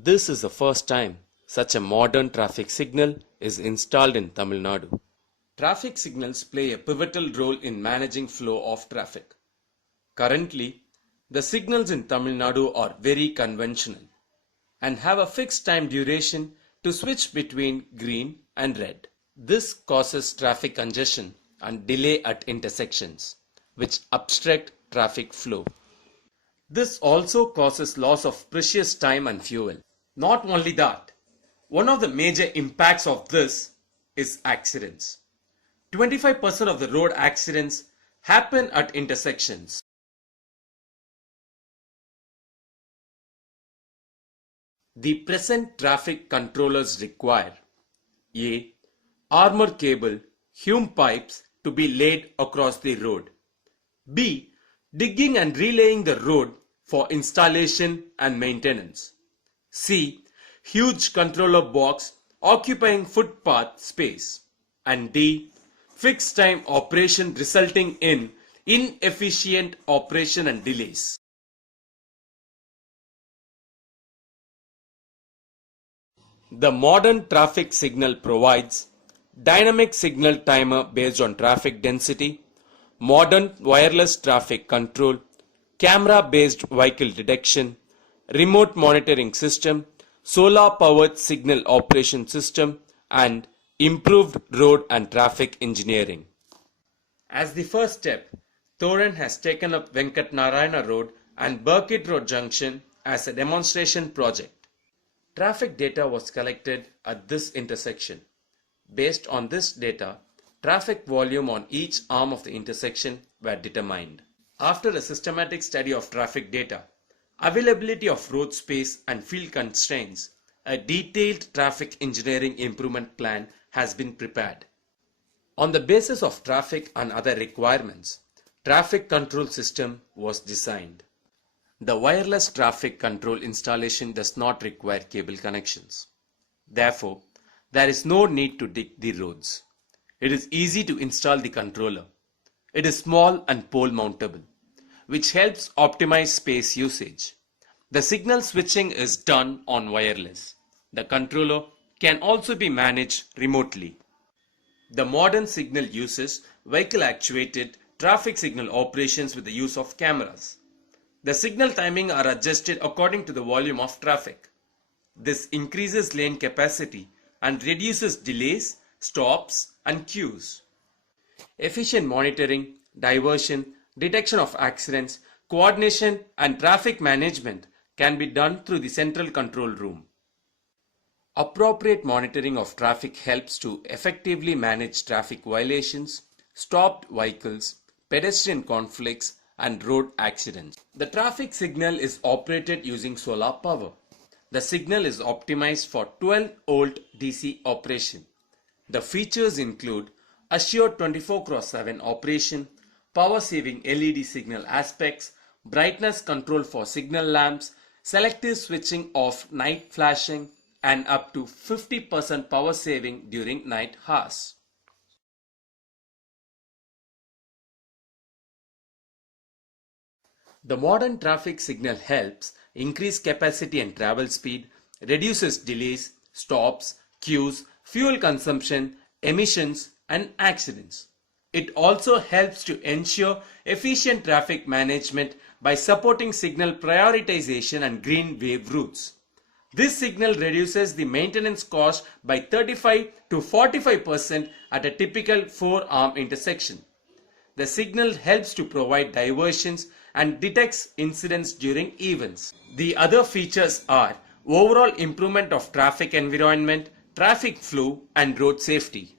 This is the first time such a modern traffic signal is installed in Tamil Nadu. Traffic signals play a pivotal role in managing flow of traffic. Currently, the signals in Tamil Nadu are very conventional and have a fixed time duration to switch between green and red. This causes traffic congestion and delay at intersections, which obstruct traffic flow. This also causes loss of precious time and fuel. Not only that, one of the major impacts of this is accidents. 25% of the road accidents happen at intersections. The present traffic controllers require A. Armor cable, Hume pipes to be laid across the road. B. Digging and relaying the road for installation and maintenance. C. Huge controller box occupying footpath space. And D. Fixed time operation resulting in inefficient operation and delays. The modern traffic signal provides dynamic signal timer based on traffic density, modern wireless traffic control, camera-based vehicle detection, remote monitoring system, solar-powered signal operation system, and improved road and traffic engineering. As the first step, Thoran has taken up Venkat Narayana Road and Burkitt Road Junction as a demonstration project. Traffic data was collected at this intersection. Based on this data, traffic volume on each arm of the intersection were determined. After a systematic study of traffic data, availability of road space and field constraints, a detailed traffic engineering improvement plan has been prepared. On the basis of traffic and other requirements, traffic control system was designed. The wireless traffic control installation does not require cable connections. Therefore, there is no need to dig the roads. It is easy to install the controller. It is small and pole mountable, which helps optimize space usage. The signal switching is done on wireless. The controller can also be managed remotely. The modern signal uses vehicle-actuated traffic signal operations with the use of cameras. The signal timing are adjusted according to the volume of traffic. This increases lane capacity and reduces delays, stops, and queues. Efficient monitoring, diversion, detection of accidents, coordination, and traffic management can be done through the central control room. Appropriate monitoring of traffic helps to effectively manage traffic violations, stopped vehicles, pedestrian conflicts, and road accidents. The traffic signal is operated using solar power. The signal is optimized for 12-volt DC operation. The features include assured 24x7 operation, power-saving LED signal aspects, brightness control for signal lamps, selective switching off night flashing, and up to 50% power saving during night hours. The modern traffic signal helps increase capacity and travel speed, reduces delays, stops, queues, fuel consumption, emissions, and accidents. It also helps to ensure efficient traffic management by supporting signal prioritization and green wave routes. This signal reduces the maintenance cost by 35 to 45% at a typical 4-arm intersection. The signal helps to provide diversions and detects incidents during events. The other features are overall improvement of traffic environment, traffic flow, and road safety.